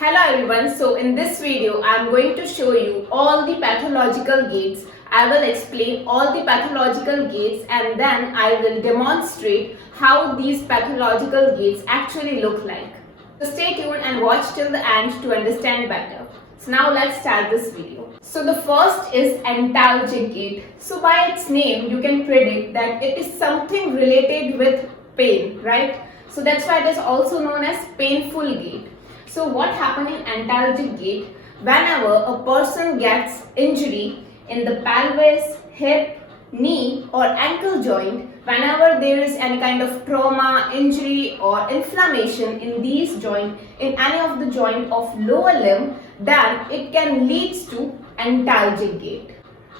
Hello everyone, so in this video I am going to show you all the pathological gaits. I will explain all the pathological gaits and then I will demonstrate how these pathological gaits actually look like. So stay tuned and watch till the end to understand better. So now let's start this video. So the first is Antalgic gait. So by its name you can predict that it is something related with pain, right? So that's why it is also known as painful gait. So what happens in Antalgic gait? Whenever a person gets injury in the pelvis, hip, knee or ankle joint, whenever there is any kind of trauma, injury or inflammation in these joints, in any of the joint of lower limb, then it can lead to Antalgic gait.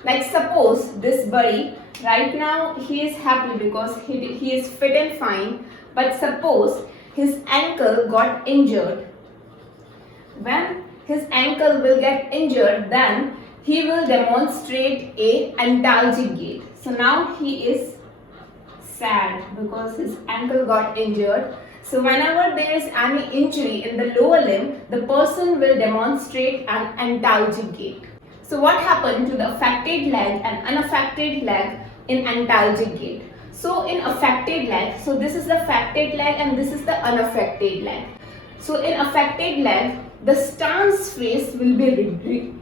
Like suppose this buddy, right now he is happy because he is fit and fine, but suppose his ankle got injured. When his ankle will get injured, then he will demonstrate a Antalgic gait. So now he is sad because his ankle got injured. So whenever there is any injury in the lower limb, the person will demonstrate an Antalgic gait. So what happened to the affected leg and unaffected leg in Antalgic gait? So in affected leg, so this is the affected leg and this is the unaffected leg. So in affected leg, the stance phase will be reduced.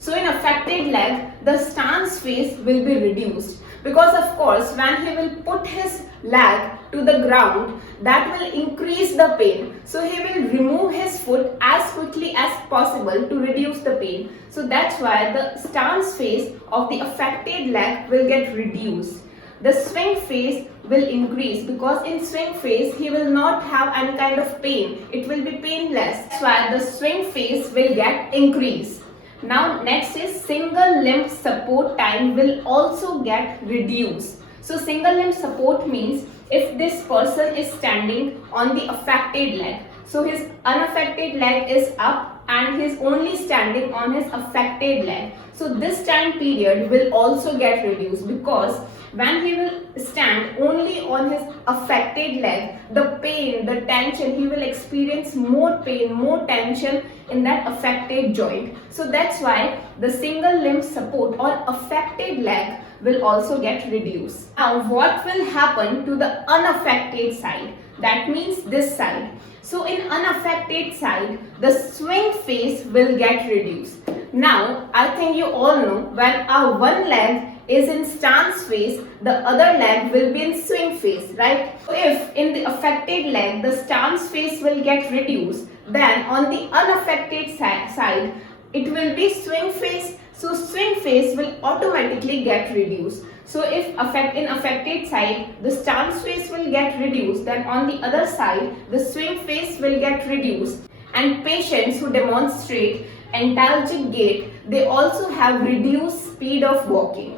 So in affected leg, the stance phase will be reduced because of course when he will put his leg to the ground, that will increase the pain. So he will remove his foot as quickly as possible to reduce the pain. So that's why the stance phase of the affected leg will get reduced. The swing phase will increase because in swing phase he will not have any kind of pain. It will be painless. That's why the swing phase will get increased. Now next is single limb support time will also get reduced. So single limb support means if this person is standing on the affected leg, so his unaffected leg is up and he is only standing on his affected leg. So this time period will also get reduced because when he will stand only on his affected leg, the pain, the tension, he will experience more pain, more tension in that affected joint. So that's why the single limb support or affected leg will also get reduced. Now what will happen to the unaffected side? That means this side. So in unaffected side, the swing phase will get reduced. Now I think you all know when our one leg is in stance phase, the other leg will be in swing phase, right? So if in the affected leg the stance phase will get reduced, then on the unaffected side it will be swing phase. So swing phase will automatically get reduced. So if in affected side the stance phase will get reduced, then on the other side the swing phase will get reduced. And patients who demonstrate Antalgic gait, they also have reduced speed of walking.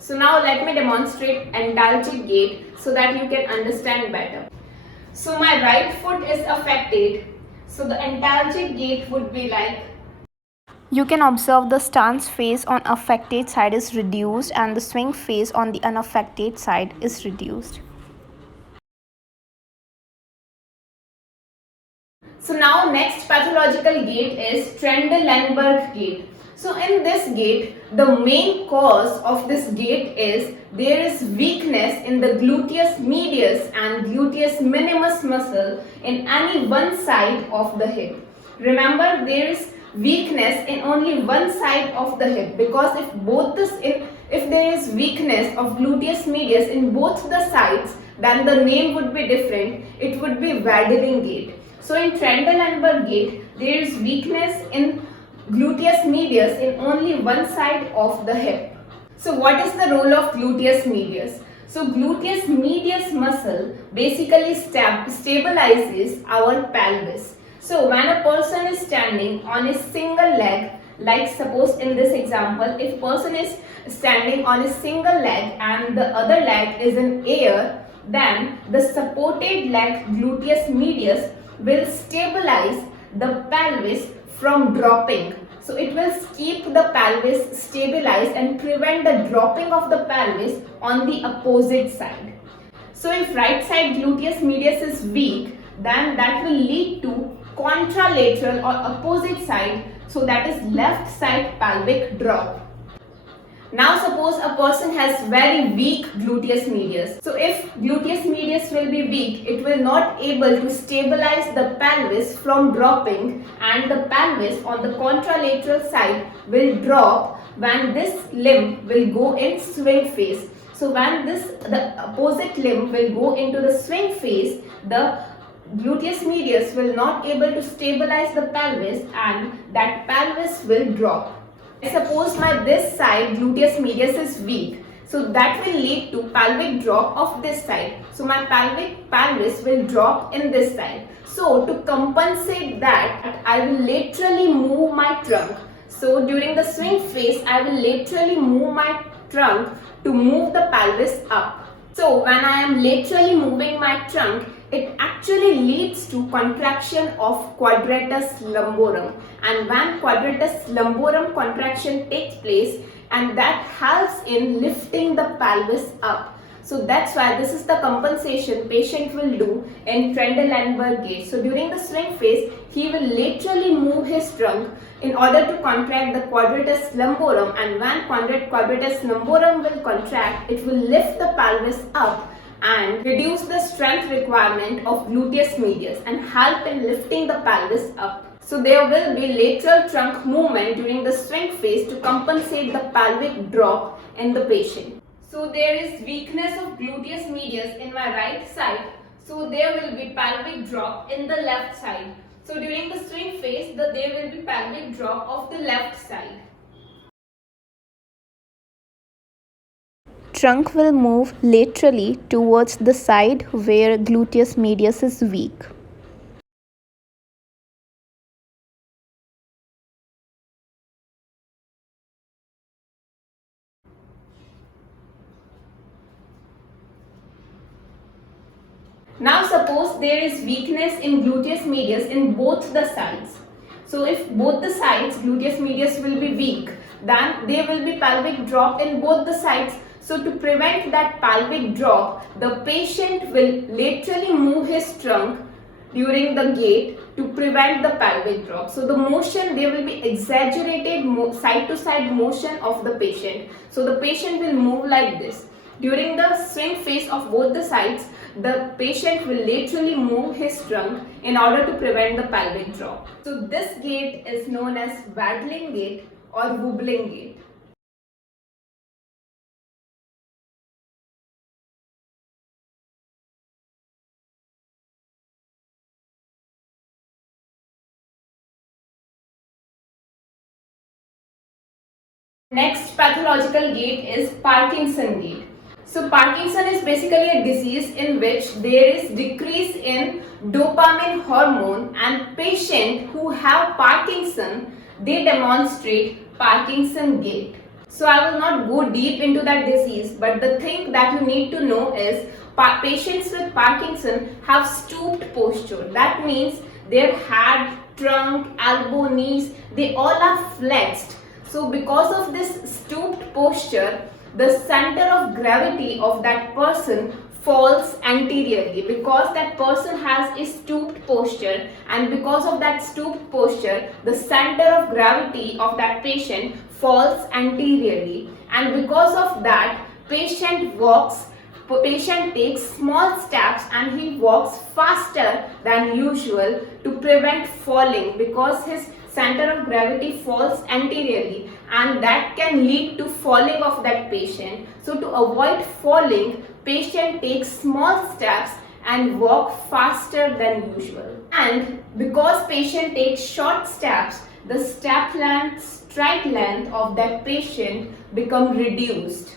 So now let me demonstrate Antalgic gait so that you can understand better. So my right foot is affected. So the Antalgic gait would be like. You can observe the stance phase on affected side is reduced and the swing phase on the unaffected side is reduced. So now next pathological gait is Trendelenburg Gait. So in this gait, the main cause of this gait is there is weakness in the gluteus medius and gluteus minimus muscle in any one side of the hip. Remember, there is weakness in only one side of the hip because if there is weakness of gluteus medius in both the sides, then the name would be different. It would be Waggling Gait. So in Trendelenburg Gait, there is weakness in gluteus medius in only one side of the hip. So what is the role of gluteus medius? So gluteus medius muscle basically stabilizes our pelvis. So when a person is standing on a single leg, like suppose in this example, if person is standing on a single leg and the other leg is in air, then the supported leg gluteus medius will stabilize the pelvis from dropping. So it will keep the pelvis stabilized and prevent the dropping of the pelvis on the opposite side. So if right side gluteus medius is weak, then that will lead to contralateral or opposite side, so that is left side pelvic drop. Now suppose a person has very weak gluteus medius. So if gluteus medius will be weak, it will not able to stabilize the pelvis from dropping, and the pelvis on the contralateral side will drop when this limb will go in swing phase. So when the opposite limb will go into the swing phase, the gluteus medius will not able to stabilize the pelvis and that pelvis will drop. Suppose this side gluteus medius is weak, so that will lead to pelvic drop of this side. So my pelvis will drop in this side. So to compensate that, I will laterally move my trunk. So during the swing phase, I will laterally move my trunk to move the pelvis up. So when I am laterally moving my trunk, it actually leads to contraction of quadratus lumborum, and when quadratus lumborum contraction takes place, and that helps in lifting the pelvis up. So that's why this is the compensation patient will do in Trendelenburg Gait. So during the swing phase, he will laterally move his trunk in order to contract the quadratus lumborum, and when quadratus lumborum will contract, it will lift the pelvis up and reduce the strength requirement of gluteus medius and help in lifting the pelvis up. So there will be lateral trunk movement during the swing phase to compensate the pelvic drop in the patient. So there is weakness of gluteus medius in my right side, so there will be pelvic drop in the left side. So during the swing phase, there will be pelvic drop of the left side. Trunk will move laterally towards the side where gluteus medius is weak. Now suppose there is weakness in gluteus medius in both the sides. So if both the sides gluteus medius will be weak, then there will be pelvic drop in both the sides. So to prevent that pelvic drop, the patient will laterally move his trunk during the gait to prevent the pelvic drop. So the motion, there will be exaggerated side to side motion of the patient. So the patient will move like this. During the swing phase of both the sides, the patient will laterally move his trunk in order to prevent the pelvic drop. So this gait is known as waggling gait or wobbling gait. Next pathological gait is Parkinson Gait. So Parkinson is basically a disease in which there is decrease in dopamine hormone, and patients who have Parkinson, they demonstrate Parkinson Gait. So I will not go deep into that disease, but the thing that you need to know is patients with Parkinson have stooped posture. That means their head, trunk, elbow, knees, they all are flexed. So because of this stooped posture, the center of gravity of that person falls anteriorly, because that person has a stooped posture, and because of that stooped posture, the center of gravity of that patient falls anteriorly, and because of that, patient takes small steps and he walks faster than usual to prevent falling, because his center of gravity falls anteriorly, and that can lead to falling of that patient. So to avoid falling, patient takes small steps and walk faster than usual. And because patient takes short steps, the stride length of that patient become reduced.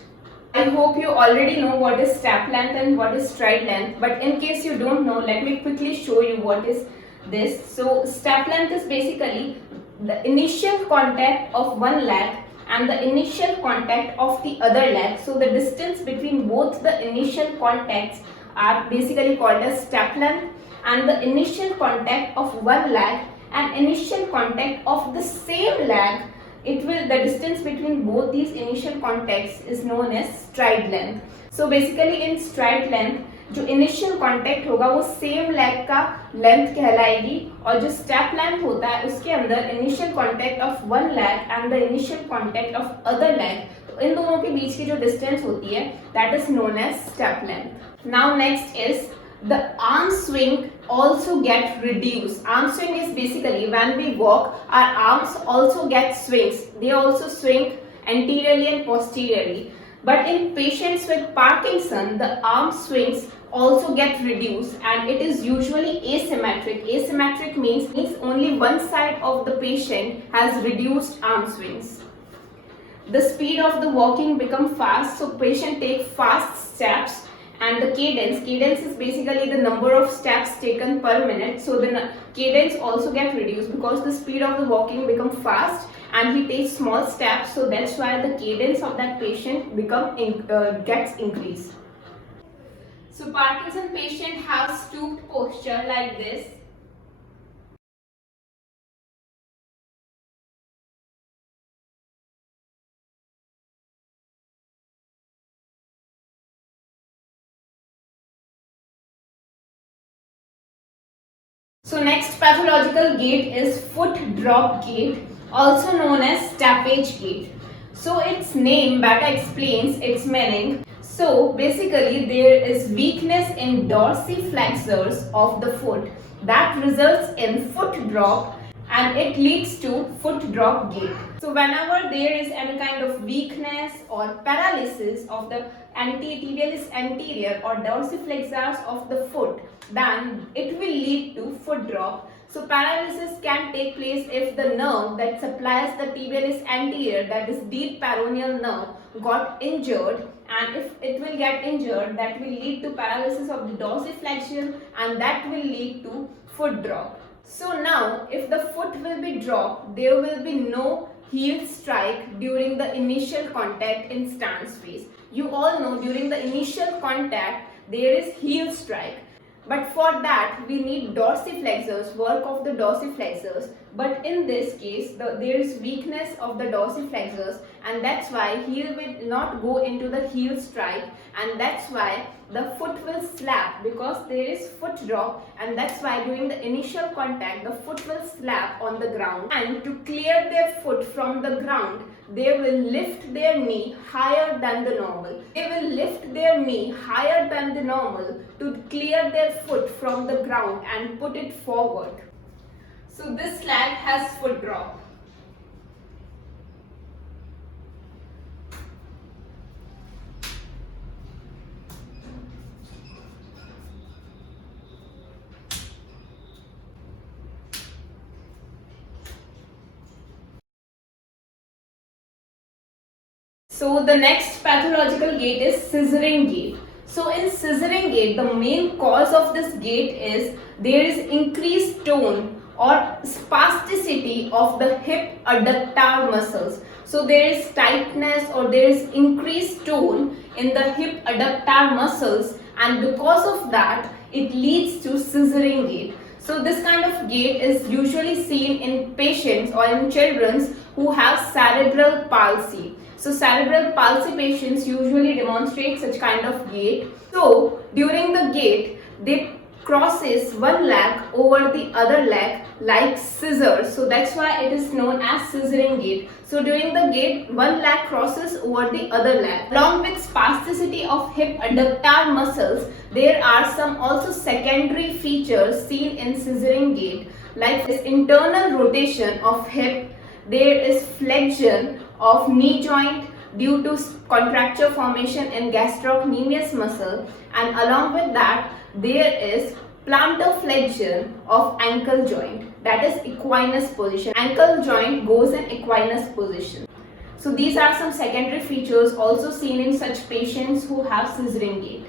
I hope you already know what is step length and what is stride length, but in case you don't know, let me quickly show you what is this. So step length is basically the initial contact of one leg and the initial contact of the other leg. So the distance between both the initial contacts are basically called as step length, and the initial contact of one leg and initial contact of the same leg, the distance between both these initial contacts is known as stride length. So basically in stride length, जो initial contact होगा वो same leg का length कहलाएगी, और जो step length होता है उसके अंदर initial contact of one leg and the initial contact of other leg, तो इन दोनों के बीच की जो डिस्टेंस होती है that is known as step length. Now next is the arm swing also get reduced. Arm swing is basically when we walk, our arms also get swings. They also swing anteriorly and posteriorly. But in patients with Parkinson, the arm swings also get reduced and it is usually asymmetric. Asymmetric means only one side of the patient has reduced arm swings. The speed of the walking become fast, so patient take fast steps. And the cadence is basically the number of steps taken per minute, so the cadence also get reduced because the speed of the walking become fast and he takes small steps, so that's why the cadence of that patient gets increased. So Parkinson patient have stooped posture like this. So next pathological gait is foot drop gait, also known as stoppage gait. So its name better explains its meaning. So basically there is weakness in dorsiflexors of the foot that results in foot drop and it leads to foot drop gait. So whenever there is any kind of weakness or paralysis of the tibialis anterior or dorsiflexors of the foot, then it will lead to foot drop. So paralysis can take place if the nerve that supplies the tibialis anterior, that is deep peroneal nerve, got injured, and if it will get injured, that will lead to paralysis of the dorsiflexion and that will lead to foot drop. So now if the foot will be dropped, there will be no heel strike during the initial contact in stance phase. You all know during the initial contact there is heel strike. But for that we need dorsiflexors, work of the dorsiflexors. But in this case there is weakness of the dorsiflexors and that's why heel will not go into the heel strike, and that's why the foot will slap because there is foot drop, and that's why during the initial contact the foot will slap on the ground, and to clear their foot from the ground they will lift their knee higher than the normal. They will lift their knee higher than the normal to clear their foot from the ground and put it forward. So this leg has foot drop. So the next pathological gait is scissoring gait. So in scissoring gait, the main cause of this gait is there is increased tone or spasticity of the hip adductor muscles. So there is tightness or there is increased tone in the hip adductor muscles, and because of that it leads to scissoring gait. So this kind of gait is usually seen in patients or in children who have cerebral palsy. So cerebral palsy patients usually demonstrate such kind of gait. So during the gait, they crosses one leg over the other leg like scissors. So that's why it is known as scissoring gait. So during the gait, one leg crosses over the other leg. Along with spasticity of hip adductor muscles, there are some also secondary features seen in scissoring gait, like this internal rotation of hip. There is flexion of knee joint due to contracture formation in gastrocnemius muscle, and along with that there is plantar flexion of ankle joint, that is equinous position. Ankle joint goes in equinous position. So these are some secondary features also seen in such patients who have scissoring gait.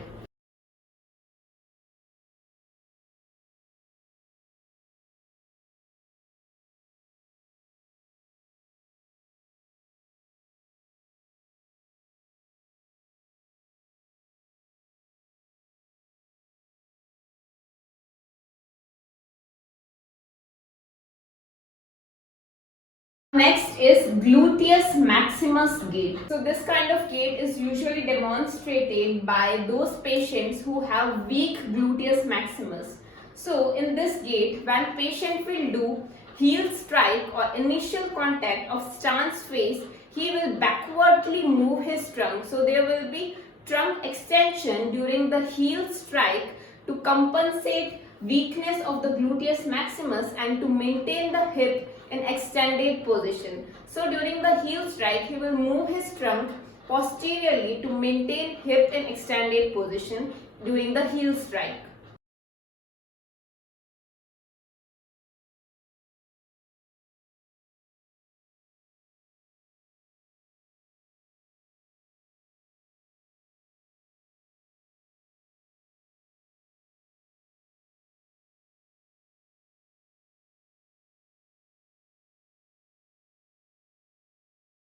Next is Gluteus Maximus gait. So this kind of gait is usually demonstrated by those patients who have weak gluteus maximus. So in this gait, when patient will do heel strike or initial contact of stance phase, he will backwardly move his trunk. So there will be trunk extension during the heel strike to compensate weakness of the gluteus maximus and to maintain the hip in extended position. So during the heel strike, he will move his trunk posteriorly to maintain hip in extended position during the heel strike.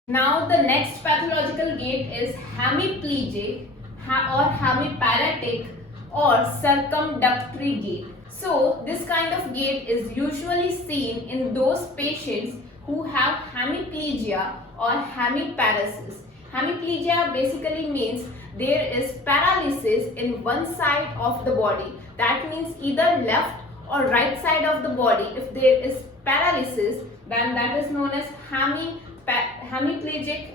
Now the next pathological gait is hemiplegic or hemiplegic or circumductory gait. So this kind of gait is usually seen in those patients who have hemiplegia or hemiparesis. Hemiplegia basically means there is paralysis in one side of the body. That means either left or right side of the body. If there is paralysis, then that is known as hemiplegic,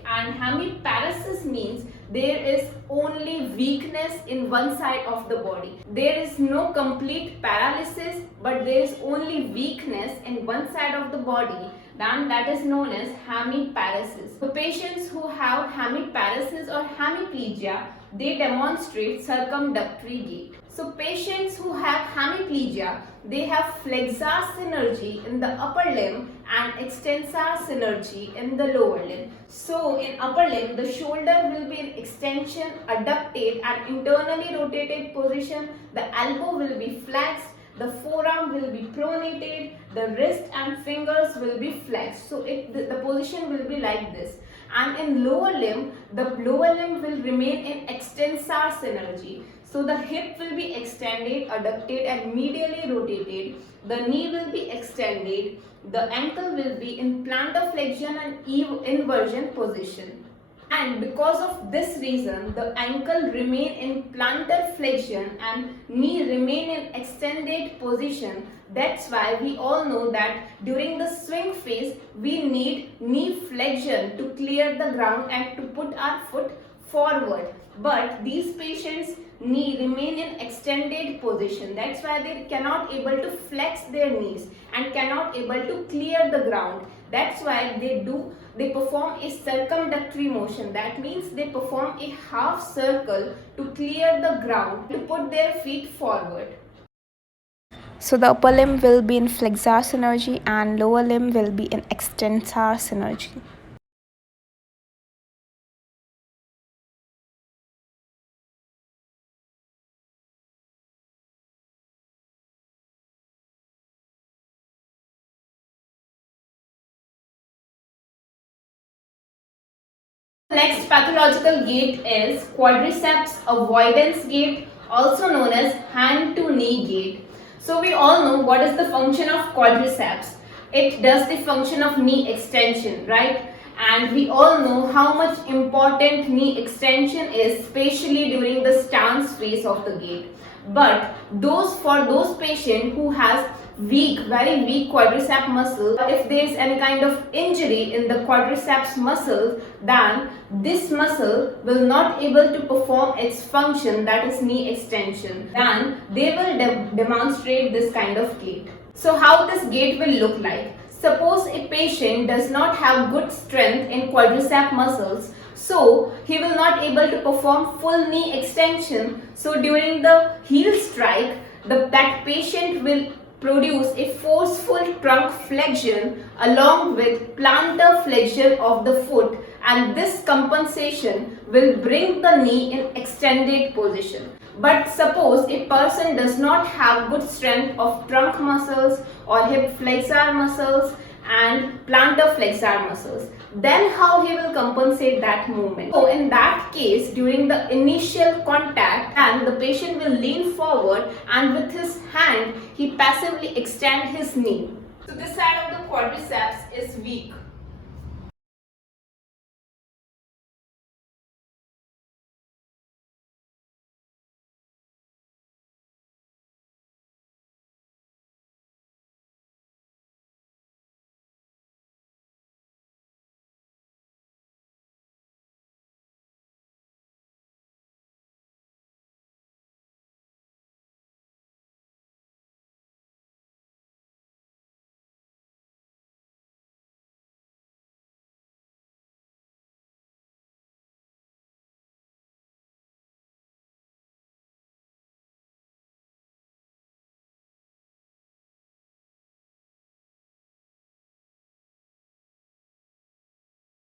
and hemiparesis means there is only weakness in one side of the body. There is no complete paralysis, but there is only weakness in one side of the body, then that is known as hemiparesis. The patients who have hemiparesis or hemiplegia, they demonstrate circumductory gait. So patients who have hemiplegia, they have flexor synergy in the upper limb and extensor synergy in the lower limb. So in upper limb, the shoulder will be in extension, adducted and internally rotated position. The elbow will be flexed, the forearm will be pronated, the wrist and fingers will be flexed. So the position will be like this. And in lower limb, the lower limb will remain in extensor synergy. So the hip will be extended, adducted and medially rotated. The knee will be extended. The ankle will be in plantar flexion and inversion position. And because of this reason, the ankle remain in plantar flexion and knee remain in extended position. That's why we all know that during the swing phase, we need knee flexion to clear the ground and to put our foot forward. But these patients' knee remain in extended position. That's why they cannot able to flex their knees and cannot able to clear the ground. That's why they perform a circumductory motion. That means they perform a half circle to clear the ground, to put their feet forward. So the upper limb will be in flexor synergy and lower limb will be in extensor synergy. Next pathological gait is Quadriceps avoidance gait, also known as hand to knee gait. So we all know what is the function of quadriceps. It does the function of knee extension, right? And we all know how much important knee extension is, especially during the stance phase of the gait. But for those patients who has very weak quadricep muscle, if there is any kind of injury in the quadriceps muscle, then this muscle will not able to perform its function, that is knee extension. Then they will demonstrate this kind of gait. So how this gait will look like? Suppose a patient does not have good strength in quadricep muscles, so he will not able to perform full knee extension. So during the heel strike, that patient will produce a forceful trunk flexion along with plantar flexion of the foot, and this compensation will bring the knee in extended position. But suppose a person does not have good strength of trunk muscles or hip flexor muscles and plantar flexor muscles, then how he will compensate that movement? So in that case, during the initial contact, and the patient will lean forward and with his hand he passively extend his knee. So this side of the quadriceps is weak.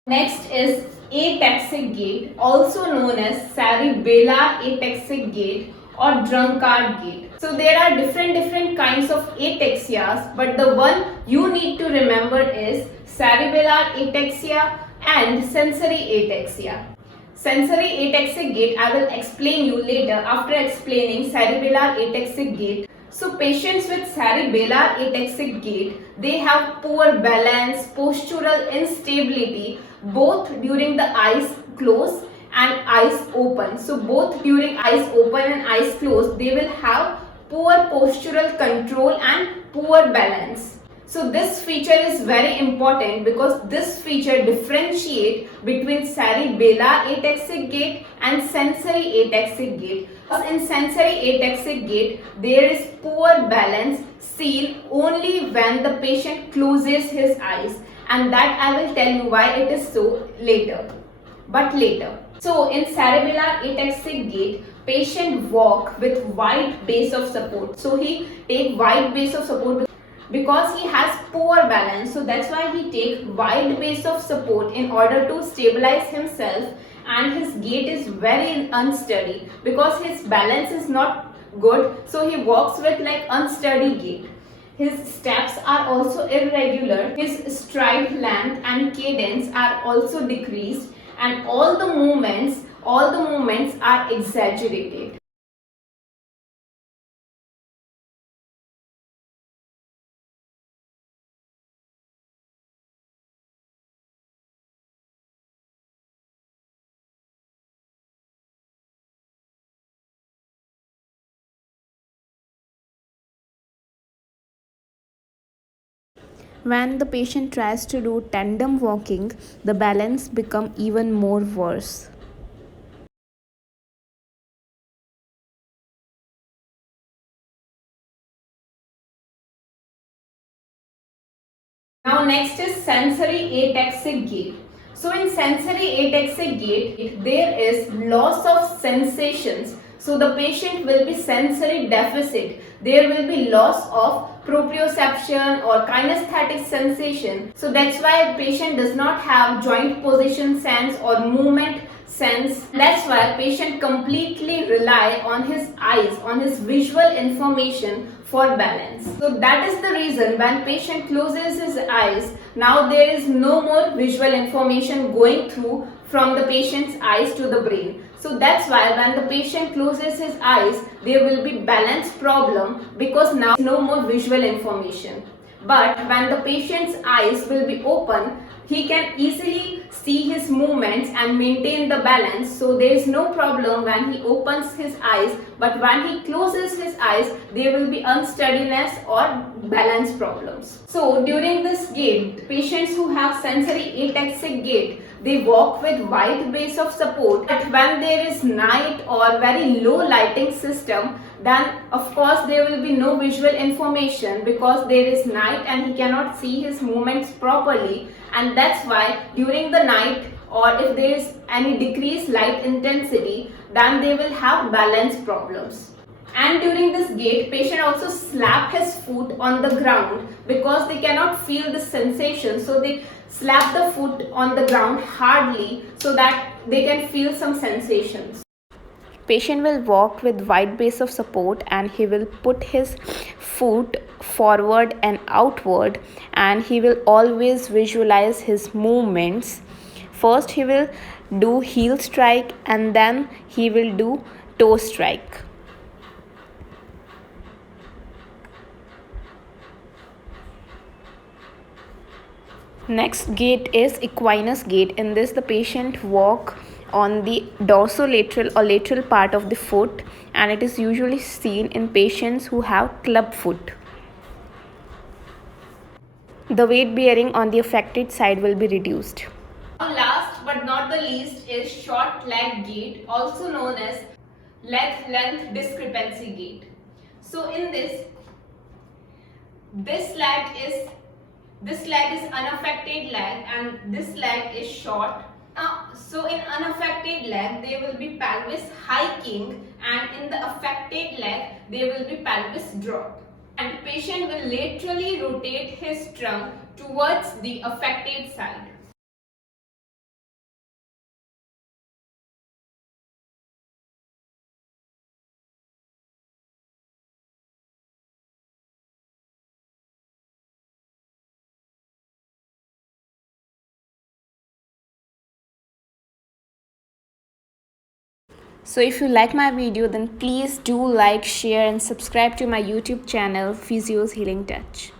Next is ataxic gait, also known as cerebellar ataxic gait or drunkard gait. So there are different kinds of ataxias, but the one you need to remember is cerebellar ataxia and sensory ataxia. Sensory ataxic gait I will explain you later after explaining cerebellar ataxic gait. So patients with cerebellar ataxic gait, they have poor balance, postural instability, both during the eyes closed and eyes open. So both during eyes open and eyes closed, they will have poor postural control and poor balance. So this feature is very important because this feature differentiates between cerebellar ataxic gait and sensory ataxic gait. In sensory ataxic gait, there is poor balance seen only when the patient closes his eyes, and that I will tell you why it is so later. So in cerebellar ataxic gait, patient walk with wide base of support. So he take wide base of support because he has poor balance, so that's why he take wide base of support in order to stabilize himself, and his gait is very unsteady because his balance is not good, so he walks with like unsteady gait. His steps are also irregular, his stride length and cadence are also decreased, and all the movements are exaggerated. When the patient tries to do tandem walking, the balance becomes even more worse. Now next is sensory ataxic gait. So in sensory ataxic gait, there is loss of sensations. So the patient will be sensory deficit. There will be loss of proprioception or kinesthetic sensation. So that's why patient does not have joint position sense or movement sense. That's why patient completely rely on his eyes, on his visual information for balance. So that is the reason when patient closes his eyes, now there is no more visual information going through from the patient's eyes to the brain. So that's why when the patient closes his eyes, there will be balance problem because now no more visual information. But when the patient's eyes will be open, he can easily see his movements and maintain the balance. So there is no problem when he opens his eyes, but when he closes his eyes, there will be unsteadiness or balance problems. So during this gait, patients who have sensory ataxic gait, they walk with wide base of support. But when there is night or very low lighting system, then of course there will be no visual information because there is night and he cannot see his movements properly, and that's why during the night or if there is any decreased light intensity, then they will have balance problems. And during this gait, patient also slap his foot on the ground because they cannot feel the sensation, so they slap the foot on the ground hardly so that they can feel some sensations. Patient will walk with wide base of support and he will put his foot forward and outward, and he will always visualize his movements. First he will do heel strike and then he will do toe strike. Next gait is Equinous gait. In this, the patient walk on the dorsolateral or lateral part of the foot, and it is usually seen in patients who have club foot. The weight bearing on the affected side will be reduced. Now last but not the least is short leg gait, also known as leg length discrepancy gait. So in this leg is unaffected leg and this leg is short. So in unaffected leg there will be pelvis hiking, and in the affected leg there will be pelvis drop. And patient will laterally rotate his trunk towards the affected side. So if you like my video, then please do like, share and subscribe to my YouTube channel Physio's Healing Touch.